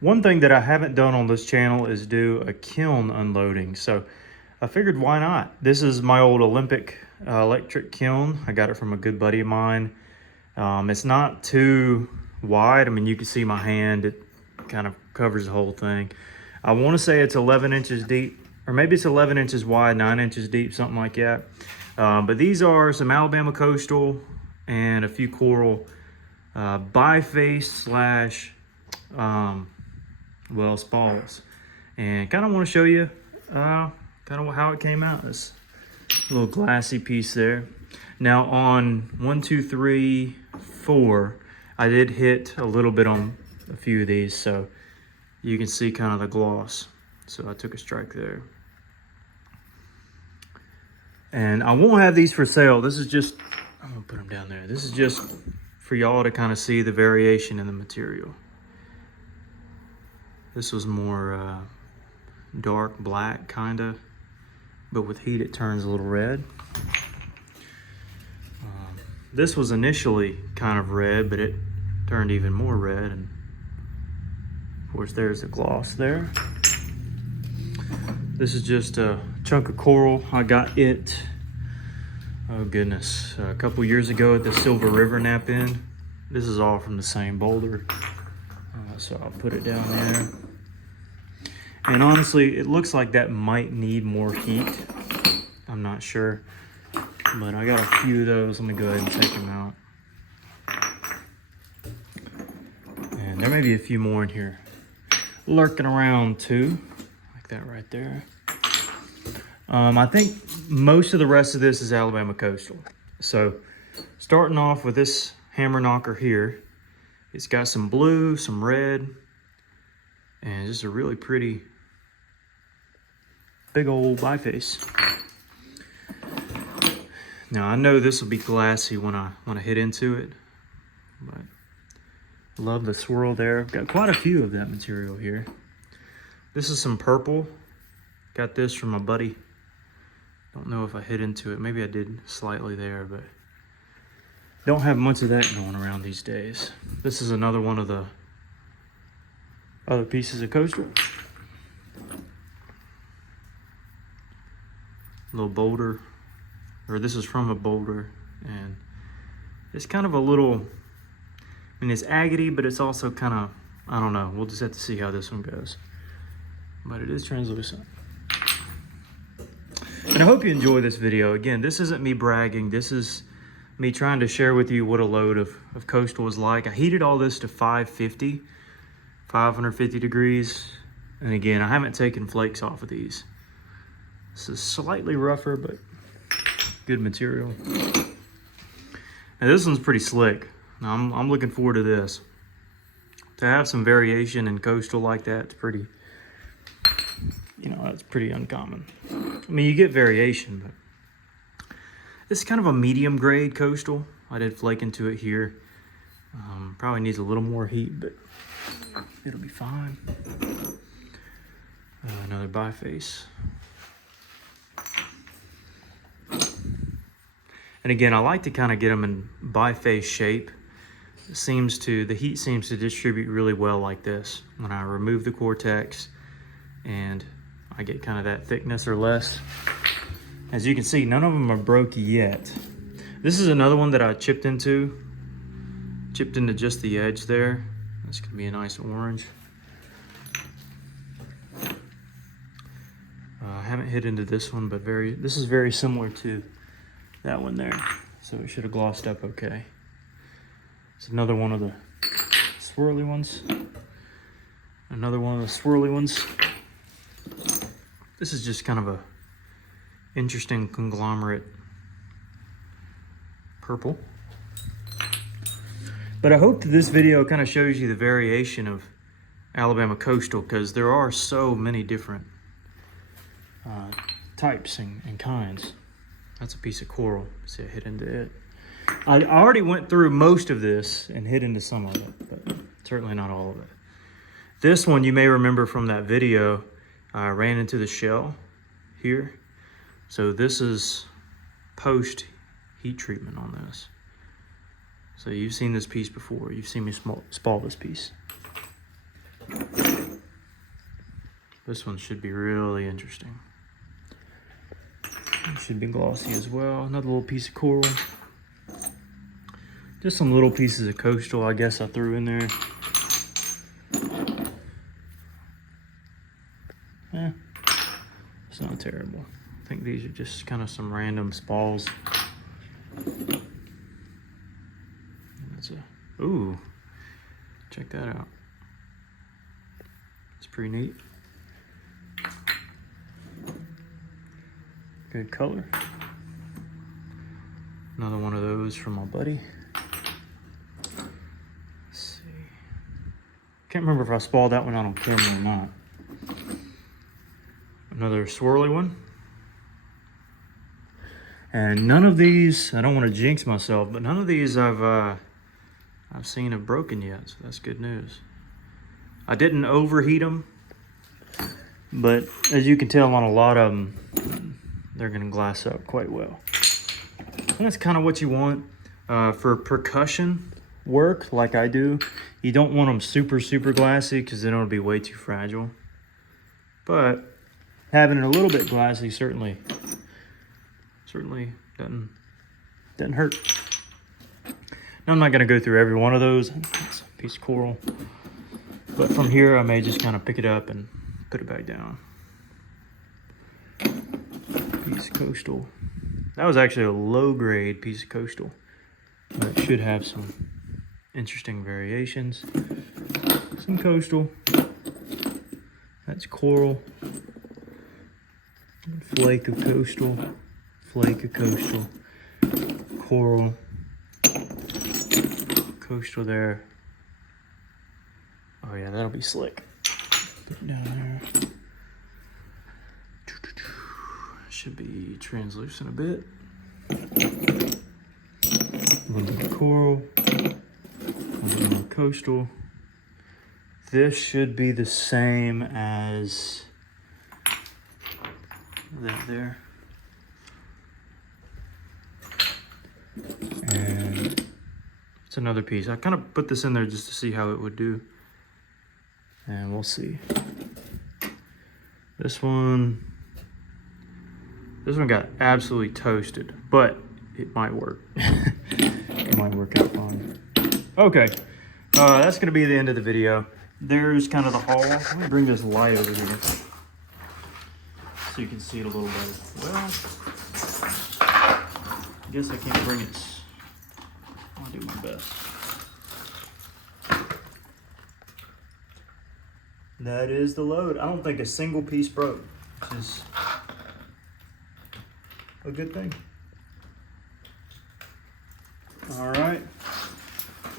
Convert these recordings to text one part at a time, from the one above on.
One thing that I haven't done on this channel is do a kiln unloading. So I figured why not? This is my old Olympic electric kiln. I got it from a good buddy of mine. It's not too wide. I mean, you can see my hand. It kind of covers the whole thing. I want to say it's 11 inches deep, or maybe it's 11 inches wide, 9 inches deep, something like that. But these are some Alabama coastal and a few coral biface slash well, spalls, and kind of want to show you kind of how it came out. This little glassy piece there. Now on 1, 2, 3, 4, I did hit a little bit on a few of these, so you can see kind of the gloss. So I took a strike there. And I won't have these for sale. This is just, I'm gonna put them down there. This is just for y'all to kind of see the variation in the material. This was more dark black kinda, but with heat it turns a little red. This was initially kind of red, but it turned even more red, and of course there's the gloss there. This is just a chunk of coral. I got it, oh goodness, a couple years ago at the Silver River Nap In. This is all from the same boulder. So I'll put it down there. And honestly, it looks like that might need more heat. I'm not sure, but I got a few of those. Let me go ahead and take them out. And there may be a few more in here lurking around too, like that right there. I think most of the rest of this is Alabama coastal. So starting off with this hammer knocker here, it's got some blue, some red, and just a really pretty big old biface. Now I know this will be glassy when I hit into it, but love the swirl there. Got quite a few of that material here. This is some purple. Got this from my buddy. Don't know if I hit into it. Maybe I did slightly there, but don't have much of that going around these days. This is another one of the other pieces of coastal. Little boulder, or this is from a boulder, and it's kind of a little, I mean, it's agate, but it's also kind of, I don't know. We'll just have to see how this one goes. But it is translucent. And I hope you enjoy this video. Again, this isn't me bragging. This is me trying to share with you what a load of coastal is like. I heated all this to 550 degrees. And again, I haven't taken flakes off of these. This is slightly rougher, but good material. And this one's pretty slick. Now, I'm looking forward to this. To have some variation in coastal like that, it's pretty, you know, that's pretty uncommon. I mean, you get variation, but this is kind of a medium grade coastal. I did flake into it here. Probably needs a little more heat, but it'll be fine. Another biface. And again, I like to kind of get them in biface shape. The heat seems to distribute really well like this. When I remove the cortex and I get kind of that thickness or less. As you can see, none of them are broke yet. This is another one that I chipped into just the edge there. This could be a nice orange. I haven't hit into this one, but this is very similar to that one there. So it should have glossed up okay. It's another one of the swirly ones. Another one of the swirly ones. This is just kind of a interesting conglomerate purple. But I hope that this video kind of shows you the variation of Alabama coastal, because there are so many different types and kinds. That's a piece of coral. See, I hit into it. I already went through most of this and hit into some of it, but certainly not all of it. This one you may remember from that video. I ran into the shell here. So this is post heat treatment on this. So you've seen this piece before. You've seen me spall this piece. This one should be really interesting. It should be glossy as well. Another little piece of coral. Just some little pieces of coastal, I guess I threw in there. It's not terrible. I think these are just kind of some random spalls. That's a, ooh, check that out. It's pretty neat. Good color. Another one of those from my buddy. Let's see. Can't remember if I spalled that one out on camera or not. Another swirly one. And none of these, I don't want to jinx myself, but none of these I've seen have broken yet, so that's good news. I didn't overheat them, but as you can tell on a lot of them, they're gonna glass up quite well. And that's kind of what you want for percussion work, like I do. You don't want them super, super glassy because then it'll be way too fragile. But having it a little bit glassy certainly doesn't hurt. Now I'm not gonna go through every one of those. It's a piece of coral. But from here I may just kind of pick it up and put it back down. Piece of coastal. That was actually a low grade piece of coastal. But it should have some interesting variations. Some coastal. That's coral. Flake of coastal. Flake of coastal. Coral. Coastal there. Oh yeah, that'll be slick. Put it down there. Should be translucent a bit. A little bit of coral. A little bit of coastal. This should be the same as that there. And it's another piece. I kind of put this in there just to see how it would do. And we'll see. This one got absolutely toasted, but it might work. It might work out fine. Okay, that's gonna be the end of the video. There's kind of the haul. Let me bring this light over here so you can see it a little better. Well, I guess I can't bring it. I'll do my best. That is the load. I don't think a single piece broke, which is a good thing. All right.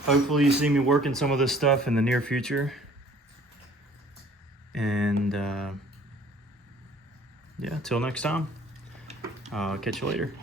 Hopefully you see me working some of this stuff in the near future. And yeah, till next time, I'll catch you later.